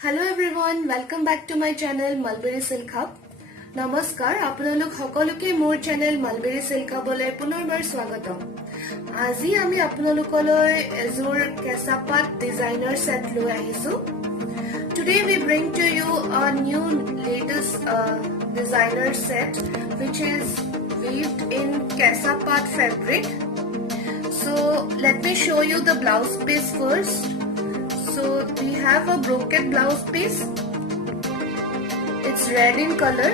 Hello everyone, welcome back to my channel Mulberry Silk Hub. নমস্কাৰ আপোনালোক সকলোকে মোৰ চেনেল Mulberry Silk Hub লৈ পুনৰবাৰ স্বাগতম। আজি আমি আপোনালোকলৈ এজোৰ কেঁচাপাত ডিজাইনাৰ সেট লৈ আহিছো। Today we bring to you a new latest designer set which is weaved in kesapat fabric. So let me show you the blouse piece first. So we have a brocade blouse piece. It's red in color.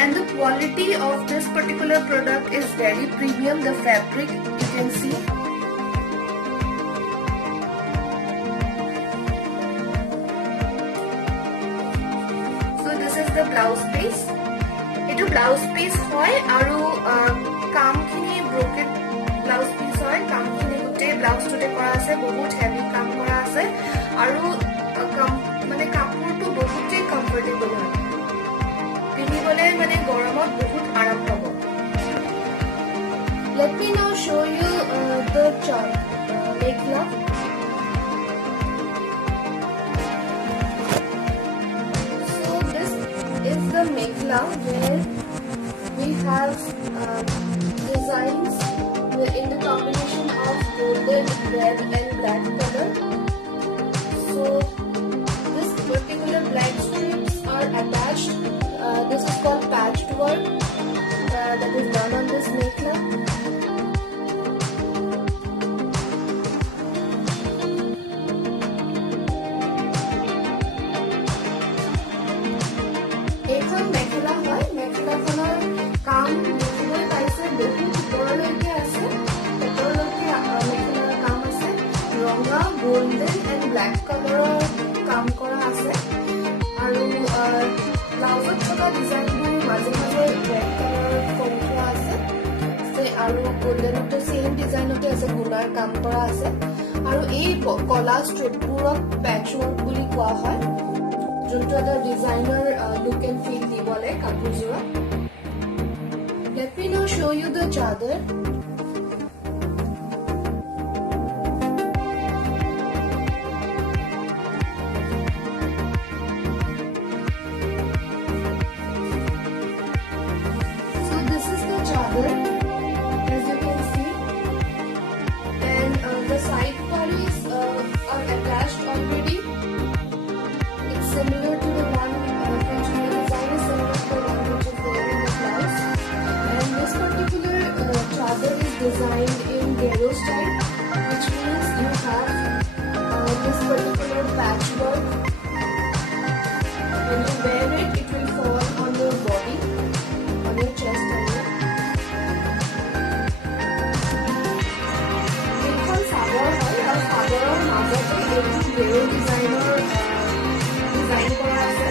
And the quality of this particular product is very premium. The fabric you can see. So this is the blouse piece. It is blouse piece hoy aru kam khini brocade blouse piece hoy kam khini gote blouse tote kora ase bahut heavy kam kora ase aru mane kapur to bahut comfortable hoy pinibole mane goromot bahut aram pabo. Let me now show you the mekhla. So this is the mekhla where we have designs in the combination of golden, red and black color. So this particular black strips are attached. This is called patched work that is done on this mekhla. এখন মেখেলা হয়, মেখেলাখনৰ কাম দেখিবলৈ পাইছে বহুত ওপৰলৈকে আছে, ওপৰলৈকে মেখেলাৰ কাম আছে, ৰঙা, গোল্ডেন এণ্ড ব্লেক কালাৰৰ কাম কৰা আছে আৰু ব্লাউজত থকা ডিজাইনবোৰ মাজে মাজে ৰেড কালাৰৰ কৰি থোৱা আছে আৰু গোল্ডেনতো চেম ডিজাইনতে আছে, গুণাৰ কাম কৰা আছে আৰু এই কলা ষ্ট্ৰিপবোৰক পেচ ৱৰ্ক বুলি কোৱা হয়, যোনটো এটা ডিজাইনাৰ লুক এণ্ড ফিল দিবলৈ কাপোৰযোৰত। Let me now show you the chadar. So this is the chadar, as you can see, and the side parties are attached already. It's similar to the one which the design is similar to the one which is there in the blouse. And this particular chadar is designed in Gero style, which means you have this particular patchwork. When you wear it, it will fall on your body, on your chest area. It's sagar hai, aur sagarar majote etu Gero designer design kora ase.